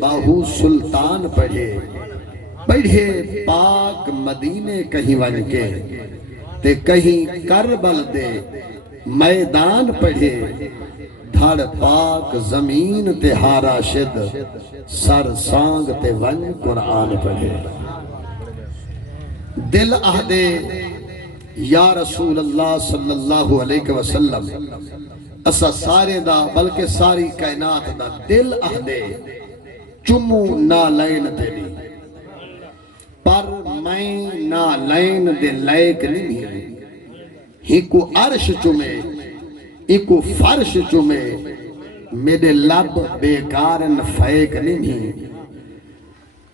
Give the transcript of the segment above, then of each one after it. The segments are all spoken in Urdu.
باہو سلطان پڑھے پاک مدینے کہیں ون کے تے کہیں کربل دے میدان پڑھے دھڑ پاک زمین تے ہارا شد سر سانگ تے ون قرآن پڑھے دل آہدے یا رسول اللہ صلی اللہ علیہ وسلم اسا سارے دا بلکہ ساری کائنات دا دل آہدے چمو نالین دلی پر میں نالین دے لائق نہیں ہی کو عرش چمے ہی کو فرش چمے میرے لب بیکارن فیق نہیں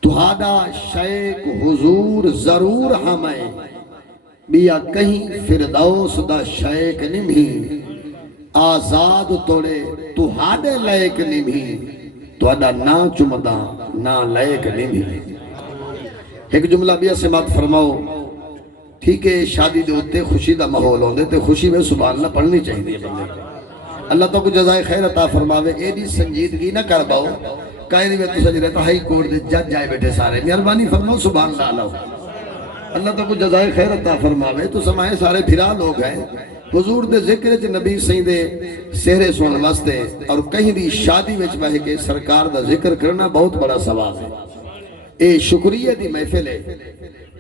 تہادا شیخ حضور ضرور ہمیں بیا کہیں فردوس دا شیخ نہیں آزاد توڑے تہاڈے لائق نہیں تہاڈا نا چمدا نا لائق نہیں ایک جملہ بیا سے بات فرماؤ ٹھیک ہے شادی دے ہوتے خوشی دا ماحول ہوندے تے خوشی میں سبحان اللہ پڑھنی چاہیے بندے اللہ تو کو جزائے خیر عطا فرماوے ایڈی سنجیدگی نہ کر باؤ قائد میں تو سج رہتا ہائی کورٹ دے جج جائے بیٹھے سارے مہربانی فرماؤ سبحان اللہ اللہ تو کو جزائے خیر عطا فرماوے تو سمائے سارے بھرا لوگ ہیں حضور دے ذکر چ نبی سہی دے سہرے سون واسطے اور کہیں دی شادی وچ بہ کے سرکار دا ذکر کرنا بہت بڑا ثواب ہے اے شکریہ دی محفل ہے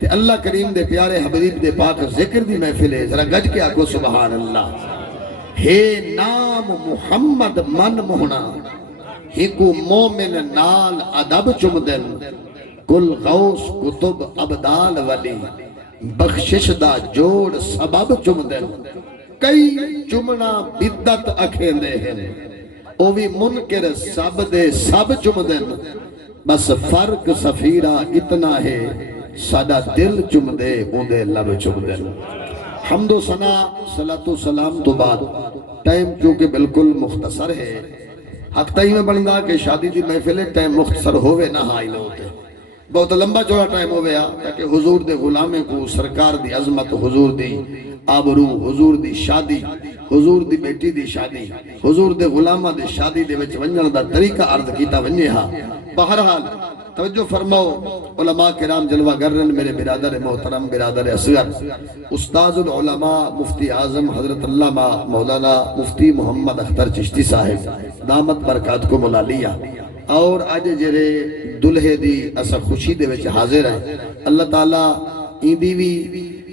تے اللہ کریم دے پیارے حبیب دے پاک ذکر دی محفل ہے ذرا گج کے آگو سبحان اللہ ہے نام محمد من مہنا ہی کو مومن نال ادب چمدن کل غوث کتب ابدال ولی بخشش دا جوڑ سبب چمدن کئی چمنا بدت اکھیں دے ہیں او بھی منکر سب دے سب چمدن بس فرق سفیرہ اتنا ہے سادہ دل چم دے اوندے لب چم دے حمد و ثنا صلاۃ و سلام تو بعد ٹائم کیونکہ بالکل مختصر ہے حق تائی میں بندا کہ شادی دی محفل ٹائم مختصر ہوئے نہ ہائی نہ ہوتے بہت لمبا چوڑا ٹائم ہو گیا تاکہ حضور دے غلامے کو سرکار دی عظمت حضور دی آبرو حضور دی شادی حضور دی بیٹی دی شادی حضور دے غلامہ دے شادی دے وچ ونجن دا طریقہ عرض کیتا ونجے ہاں بہرحال توجہ فرماؤ علماء کرام جلوہ گرن میرے برادر محترم برادر اصغر استاذ العلماء مفتی اعظم حضرت علامہ مولانا مفتی محمد اختر چشتی صاحب دامت برکات کو ملا لیا اور آج جرے دلہے دی اسا خوشی دے وچ حاضر ہیں اللہ تعالیٰ ایندی بھی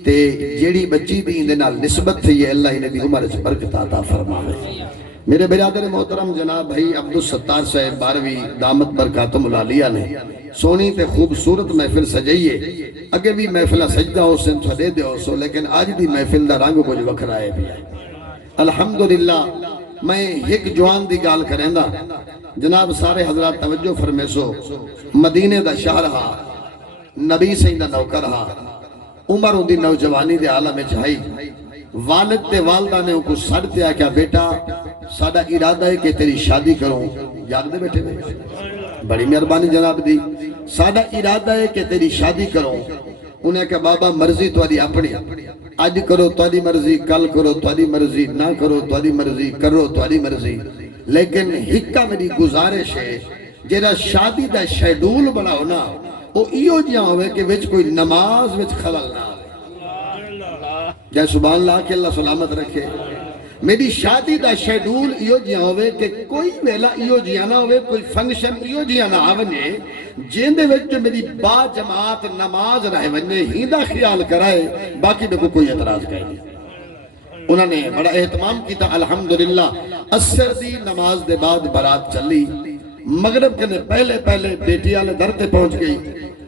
تے جیڑی بچی دی ایندے نال نسبت تھی ہے اللہ انہیں دی عمر سے برکت عطا فرماوے میرے برادر محترم جناب بھائی عبدالستار صاحب باروی دامت برکاتم العالیہ نے سونی تے خوبصورت محفل سجائیے اگے بھی محفلہ سجدہ ہو سن چھڑے دے ہو سو لیکن آج دی محفل دا رنگ کچھ وکھرائے بھی ہے الحمدللہ میں ایک جوان دی گال کریں دا جناب سارے حضرات توجہ فرمے سو مدینے دا شہر ہا نبی سین دا نوکر ہا عمر دی نوجوانی دے عالم چاہی والد تے والدہ نے کو سڑ دیا کیا بیٹا سادہ ارادہ ہے کہ تیری شادی کروں یاد دے بیٹھے میں بڑی مہربانی جناب دی سادہ ارادہ ہے کہ تیری شادی کروں انہیں کہا بابا مرضی تواری اپنی آج کرو تواری مرضی کل کرو تواری مرضی نہ کرو تواری مرضی کرو تواری مرضی لیکن ہکا میری گزارش ہے جیرا شادی دا شیڈول بنا ہونا وہ ایو جیاں ہوئے کہ وچ کوئی نماز وچ خلل نہ جائے سبحان اللہ کہ اللہ سلامت رکھے میری شادی دا شیڈول ایو جیاں ہوئے کہ کوئی ویلا ایو جیاں نہ ہوئے کوئی فنکشن ایو جیاں نہ آونے جیندے وچ میری با جماعت نماز رہے وننے ہی دا خیال کرائے باقی میں کوئی اعتراض کہے نہیں انہوں نے بڑا اہتمام کیتا الحمدللہ اثر دی نماز دے بعد برات چلی مغرب کے پہلے بیٹی آلے در تے پہنچ گئی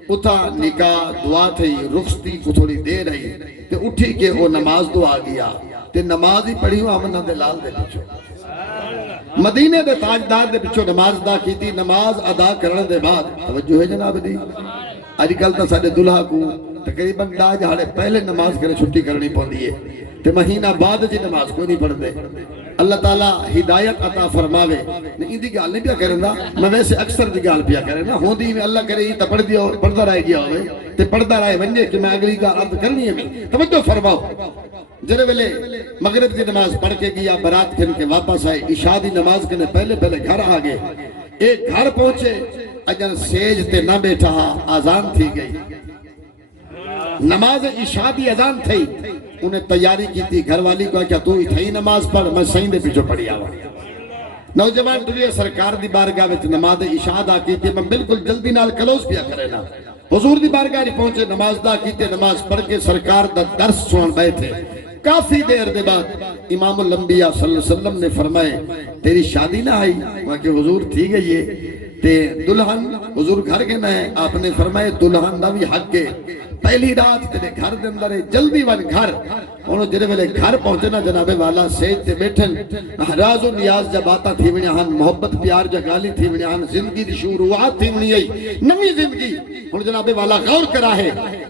اتھا نکاح دعا تھی رخصتی کو تھوڑی دے رہی تے اٹھی کے وہ نماز دعا گیا تے نماز ہی پڑھی ہوں امنہ دے لال دے پچھو مدینے دے تاجدار دے پچھو نماز ادا کی تھی نماز ادا کرنے دے بعد توجہ ہے جناب دی آج کل تا ساڑھے دلہا کو تقریباً ڈاج ہاڑے پہلے نماز کرے چھٹی کرنی پڑھنی ہے تے مہینہ بعد جی نماز کوئی نہیں پڑھ دے اللہ تعالیٰ ہدایت عطا فرماوے نہیں دی گال نہیں پیا کریں دا میں ویسے اکثر دی گال پیا کریں نا ہوں دی میں اللہ کرے ہی تا پڑھ دیا پڑھدہ رائے گیا ہوئے تے پڑھدہ رائے ونجے کہ میں اگلی گال عرض کرنی ہے میں توجہ فرماؤ جرے ویلے مغرب دی نماز پڑھ کے گیا برات کھن کے واپس آئے عشاء دی نماز کے پہلے گھر آگے ایک گھر پہنچے اجن سیج تے نہ بیٹھا آزان تھی گئی نماز عشاء دی اذان تھی انہیں تیاری کی تھی گھر والی کو کیا تو ہی تھی نماز پڑھ میں سہیں دے پیچھو پڑھی آوا نوجوان دنیا سرکار دی بارگاہ وچ نماز عشاء دا کی تھی میں بالکل جلدی نال کلوز پیا کرے نا حضور دی بارگاہ دی پہنچے نماز دا کی تھی نماز پڑھ کے سرکار دا درس سنن بیٹھے کافی دیر دے بعد امام الانبیاء صلی اللہ علیہ وسلم نے فرمائے تیری شادی نہ آئی وہاں کہ حضور تھی گئی ہے تے دلہن حضور گھر کے نہ ہے آپ نے فرمائے دلہن دا بھی حق کے پہلی رات تیرے گھر دے اندر ہے جلدی ون گھر انہوں جنہیں ویلے گھر پہنچے نا جناب والا سیج تے بیٹھن راز و نیاز جب آتا تھی ونیا ہن محبت پیار جگالی تھی ونیا ہن زندگی دی شروعات تھی ونیا نمی زندگی انہوں جناب والا غور کرا ہے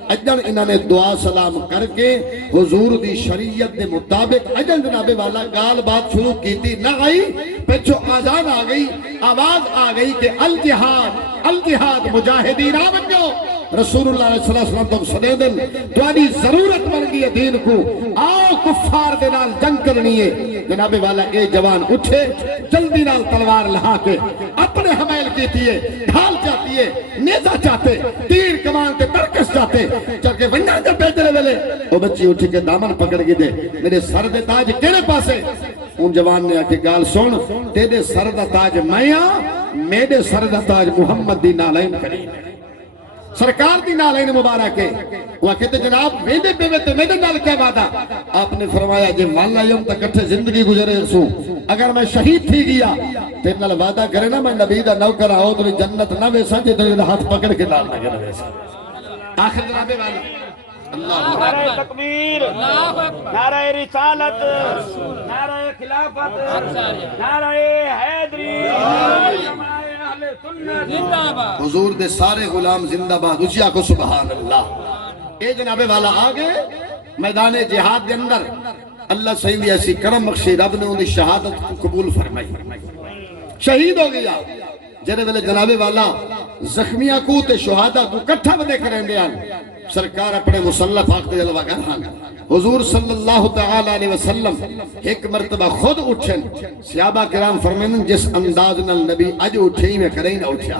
اجن انہوں نے دعا سلام کر کے حضور دی شریعت دے مطابق اجن جناب والا گال بات شروع کی تھی نہ آئی پچھو آزان آ گئی آواز آ گئی کہ الجہاد مجاہدین آمن جو رسول اللہ علیہ وسلم تو سنے دن دوانی ضرورت بن گئی دین کو آؤ کفار دے نال جنگ کرنی ہے جناب والا اے جوان اٹھے جلدی نال تلوار لہا کے اپنے حمیل کی تیئے ڈھال چاہتی ہے نیزہ چاہتے تیر کمان کے ترکش چاہتے چل کے ونڈا جب بیٹھے ویلے وہ بچی اٹھے کے دامن پکڑ گئی دے میرے سر دے تاج کیڑے پاسے ان جوان نے آکے گال سن تیرے سر دا تاج میاں میرے سر دا تاج محمد دی نالین کریم سرکار دی نالین مبارک ہے وہ کہتے جناب ویدے پہ ویتے میدے نال کیا وعدہ آپ نے فرمایا جی والا یوم تک کٹھے زندگی گزرے سوں اگر میں شہید تھی گیا تیر نال وعدہ کرے نا میں نبی دا نوکر آؤ تو جنت نہ ویسا جی تو ہاتھ پکڑ کے ڈال نہ کرے ویسا آخر جناب والا نعرہ تکبیر نعرہ رسالت نعرہ خلافت نعرہ حیدری حضور دے سارے غلام زندہ باد اچھیا کو سبحان اللہ اے جناب والا آگے میدان جہاد دے اندر اللہ صحیح دی ایسی کرم بخشی رب نے انہی شہادت قبول فرمائی شہید ہو گیا جنہے ویلے جناب والا زخمیہ کو تے شہادہ کو کٹھا بدے کریں دے آن سرکار اپنے مسلح فاقتے جلوہ گرہاں حضور صلی اللہ تعالیٰ علیہ وسلم ایک مرتبہ خود اٹھن صحابہ کرام فرمائن جس انداز نال نبی اج اٹھے ہی میں کریں نہ اٹھیا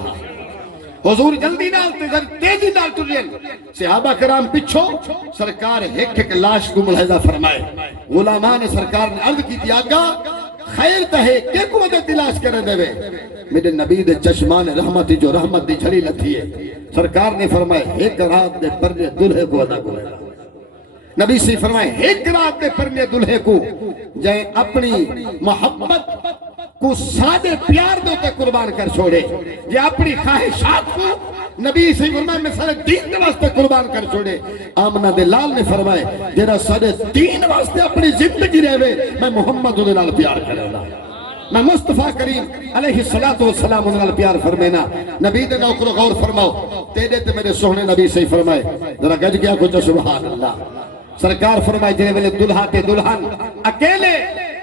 حضور جلدی نال تیزی نال ٹرین صحابہ کرام پچھو سرکار ایک لاش کو ملاحظہ فرمائے غلامان سرکار نے عرض کی تھی آگا خیر تہے کہ کو مدد تلاش کرے دے وے میرے نبی دے چشمان رحمتی جو رحمت دی جھڑی لتھی ہے سرکار نے فرمائے ایک رات دے پرنے دلہے کو ادا کرے نبی سے فرمائے ایک رات دے پرنے دلہے کو جائیں اپنی محبت کو سادے پیار دے کے قربان کر چھوڑے یہ اپنی خواہشات کو نبی سے فرمائے میں سارے دین دے واسطے قربان کر چھوڑے آمنہ دے لال نے فرمائے جیرا سارے دین واسطے اپنی زندگی رہے میں محمد دے لال پیار کرے گا میں مصطفیٰ کریم علیہ السلام انہوں نے پیار فرمینا نبی دے نوکر غور فرماؤ تیرے تے میرے سوہنے نبی سے فرمائے ذرا گج گیا کچھ سبحان اللہ سرکار فرمائے جنہیں ویلے دلہا تے دلہن اکیلے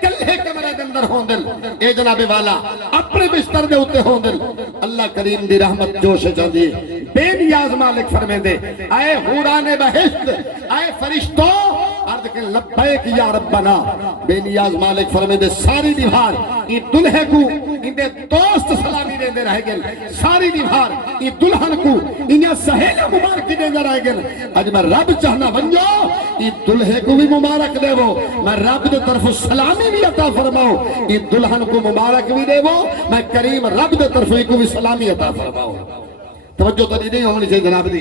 کلے کمرے دے اندر ہوں دل اے جناب والا اپنے بستر دے ہوتے ہوں دل اللہ کریم دی رحمت جوش جاندی بے نیاز مالک فرمے دے آئے حوران بہشت آئے فرشتوں عرض کہ لبیک یا ربنا بے نیاز مالک فرمے دے ساری دیوار ای دلہے کو ان دے دوست سلامی دے دے رہ گل ساری دیوار ای دلہن کو انہیں سہیل مبارکی دے دے رہ گل آج میں رب چاہنا بنجو ای دلہے کو بھی مبارک دے وہ میں رب دے طرف سلامی بھی عطا فرماؤ ای دلہن کو مبارک بھی دے وہ میں کریم رب دے طرف کو بھی سلامی عطا فرماؤ توجہ تو نہیں ہونی چاہیے جناب دی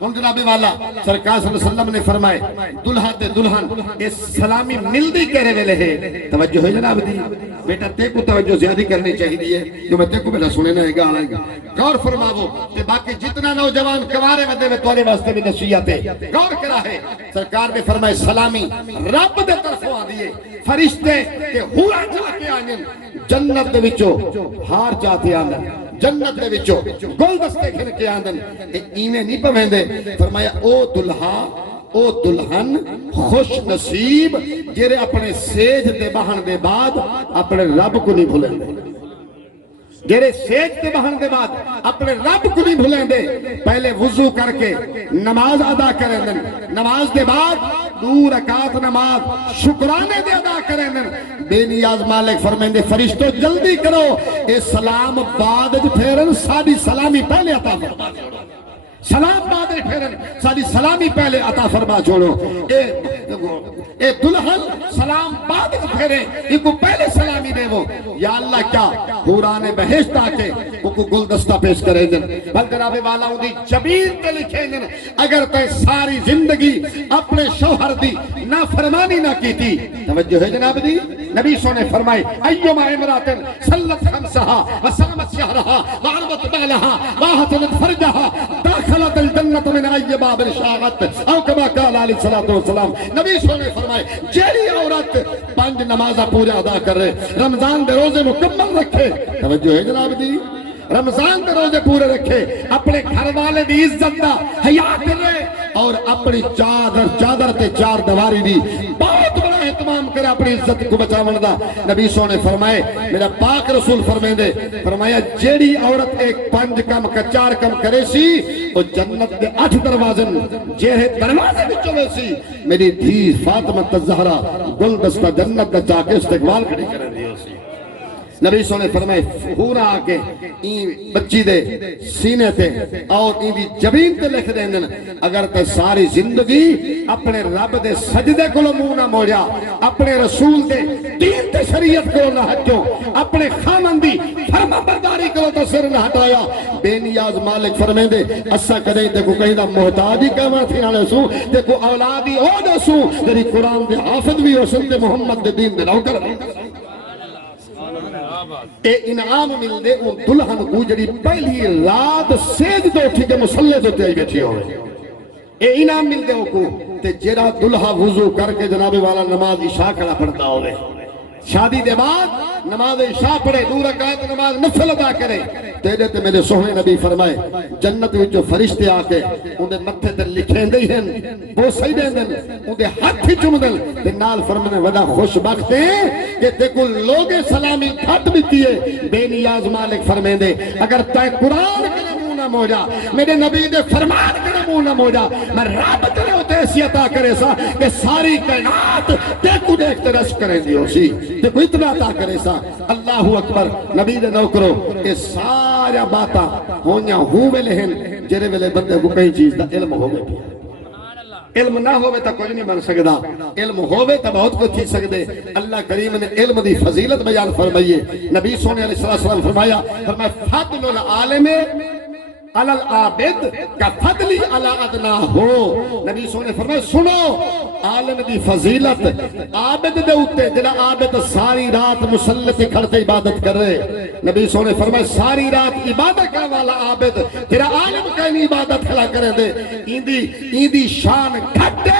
ان جناب والا سرکار صلی اللہ علیہ وسلم نے فرمائے دلہا تے دلہن اس سلامی ملدی کہنے والے ہیں توجہ ہے جناب دی بیٹا تے کو توجہ زیادہ کرنی چاہیے جو میں تے کو بیٹا سنے نہ گا آئیں گا غور فرماؤ کہ باقی جتنا نوجوان کمارے ودے میں توارے واسطے بھی نصیحت ہے غور کرا ہے سرکار نے فرمائے سلامی رب دے طرف آ دیے فرشتے کہ ہوا جا کے آنن جنت دے وچوں ہار جاتے آنن جنت دے وچوں گل دستے کھن کے آندن ایمیں نہیں پویں دے فرمایا او دلہا او دلہن خوش نصیب جیرے اپنے سیج دے بہن دے بعد اپنے رب کو نہیں بھولیں دے جیرے سیج دے بہن دے بعد اپنے رب کو نہیں بھولیں دے پہلے وضو کر کے نماز ادا کریں دن نماز دے بعد 2 رکعت نماز شکرانے دے ادا کریں بے نیاز مالک فرمائیں دے فرشتوں جلدی کرو اے سلام بعد پھیرن ساڑی سلامی پہلے عطا فرما چھوڑو سلام بعد پھیرن ساڑی سلامی پہلے عطا فرما چھوڑو اے دلہن سلام بعد پھیرے ایک پہلے سلامی دے وہ یا اللہ کیا حوران بہشت آکے کو گلدستہ پیش کریں دن بل جناب والا ہوں دی جبین تے لکھیں دن اگر تے ساری زندگی اپنے شوہر دی نافرمانی نہ کی تھی توجہ ہے جناب دی نبی سو نے فرمائے ایوما امراتن سلت خمسہا وسلمت شہرہا وعربت بالہا واحتنت فرجہا داخلت الجنت من ای باب شاغت او کما قال علیہ السلام نبی سو نے فرمائے جیڑی عورت 5 نمازہ پورے ادا کر رہے رمضان دے روزے مکمل رکھے توجہ ہے جناب دی رمضان دے روزے پورے رکھے اپنے گھر والے دی عزت دا حیا کر رہے اور اپنی چادر تے 4 دیواری دی بہت بڑا اہتمام کرے اپنی عزت کو بچاون دا نبی سو نے فرمائے میرا پاک رسول فرمائے دے فرمایا جیڑی عورت ایک 5 کم کا 4 کم کرے سی وہ جنت دے 8 دروازن جہے دروازے بچوں میں سی میری دھی فاطمہ الزہرا گلدستہ جنت دا چاکے استقبال کھڑی کرے دیو سی نبی سو نے فرمائے پورا آکے این بچی دے سینے تے اور این دی جبین تے لکھ دیں دن اگر تے ساری زندگی اپنے رب دے سجدے کو منہ نہ موڑیا اپنے رسول دے دین تے شریعت کو نہ ہٹو اپنے خامن دی فرما برداری کو تو سر نہ ہٹایا بے نیاز مالک فرمائے دے اسا کدیں تے کو کہیں دا محتاجی کہاں تھی نہ سو تے کو اولادی ہو نہ سو تیری قرآن دے حافظ بھی ہو سنتے محمد دے دین دے نوکر اے انعام مل دے ان دلہن کو جڑی پہلی رات سید دو اٹھی کے مسلح تو تیائی بیٹھی ہوئے اے انعام مل دے کو تے جڑا دلہا وضو کر کے جناب والا نماز عشاء کھڑا پڑھتا ہوئے شادی دے بعد نماز عشاء پڑھے 2 رکعت نماز نفل ادا کرے تیرے تے میرے سوہنے نبی فرمائے جنت وچ جو فرشتے آکے اندے متھے تے لکھیں دے ہیں وہ صحیح دیں دن اندے ہاتھ ہی چم دن تے نال فرمانے ودا خوش بخت ہیں کہ تے کو لوگ سلامی کھٹ بیتی ہے بے نیاز مالک فرمائیں دے اگر تے قرآن کے منہ نہ موجا میرے نبی دے فرمان کے منہ نہ موجا میں رب تیرے ہوتے ایسی عطا کرے سا کہ ساری کائنات تے کو دیکھتے رش کریں دیو سی تے کو اتنا عطا کرے سا اللہ اکبر نبی دے نوکرو اے سارا باتا ہونیا ہوئے لہن جرے ویلے بندے کو کئی چیز دا علم ہوئے پیا علم نہ ہوئے تا کچھ نہیں بن سکدا علم ہوئے تا بہت کچھ تھی سکدے اللہ کریم نے علم دی فضیلت بیان فرمائیے نبی صلی اللہ علیہ وسلم فرمایا فضل العالم علی العابد کا فضلی علی ادنا ہو نبی صلی اللہ علیہ وسلم نے فرمایا سنو عالم دی فضیلت عابد دے اتے جنہا عابد ساری رات مسلح سے کھڑتے عبادت کر رہے نبی صلی اللہ علیہ وسلم نے فرمایا ساری رات عبادت کرنے والا عابد تیرا عالم کہیں عبادت کھڑا کرے دے ایندی شان گھٹے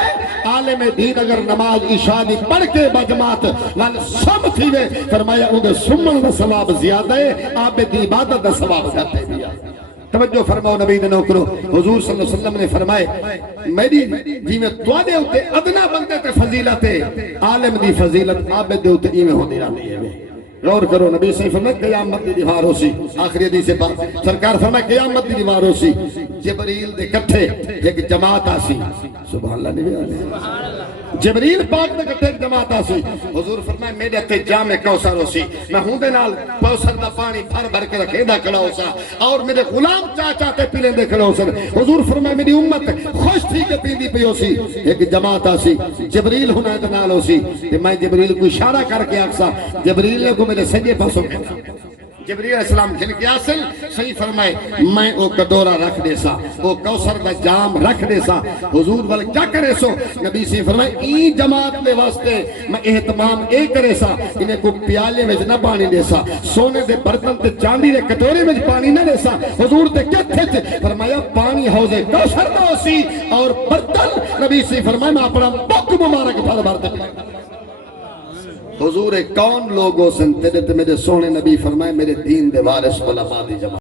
عالم دین اگر نماز عشاء دی پڑھ کے بجماعت لال سم تھی وے فرمایا انہیں سمن دا ثواب زیادہ ہے عابد دی عبادت دا ثواب کرتے دیا توجہ فرماؤ نبی دے نوکرو حضور صلی اللہ علیہ وسلم نے فرمائے میری جی میں توادے ہوتے ادنا بندے تے فضیلت ہے عالم دی فضیلت عابد دے ہوتے ایمیں ہوتی رہتی ہے غور کرو نبی صلی اللہ علیہ وسلم قیامت دی دیوار ہو سی آخری حدیث سے بات سرکار فرمائے قیامت دی دیوار ہو سی جبریل دے کٹھے ایک جماعت آسی سبحان اللہ نبی علیہ جبریل پاک دے کٹھے ایک جماعت آسی حضور فرمائے میرے تے جامع کوثر ہو سی میں ہوں دے نال کوثر دا پانی بھر بھر کے رکھے دا کھڑا ہو سا اور میرے غلام چاچا تے پیلے دے کھڑا ہو سا حضور فرمائے میری امت خوش تھی کہ پیندی پی ہو سی ایک جماعت آسی جبریل ہونا دے نال ہو سی میں جبریل کو اشارہ کر کے آکسا جبریل نے کو میرے سجے پاسوں کہتا جبریل علیہ السلام جن کے آسل صحیح فرمائے میں او کٹورا رکھ دے سا او کوثر دا جام رکھ دے سا حضور والے کیا کرے سو نبی صحیح فرمائے این جماعت لے واسطے میں احتمام اے کرے سا انہیں کو پیالے میں نہ پانی دے سا سونے دے برتن تے چاندی دے کٹورے میں پانی نہ دے سا حضور تے کیا تھے فرمایا پانی حوضے کوثر دا ہو سی اور برتن نبی صحیح فرمائے میں اپنا بک مبارک پھر بھر دے حضور کون لوگوں سے تیرے تے میرے سونے نبی فرمائے میرے دین دے وارث علماء دی جماعت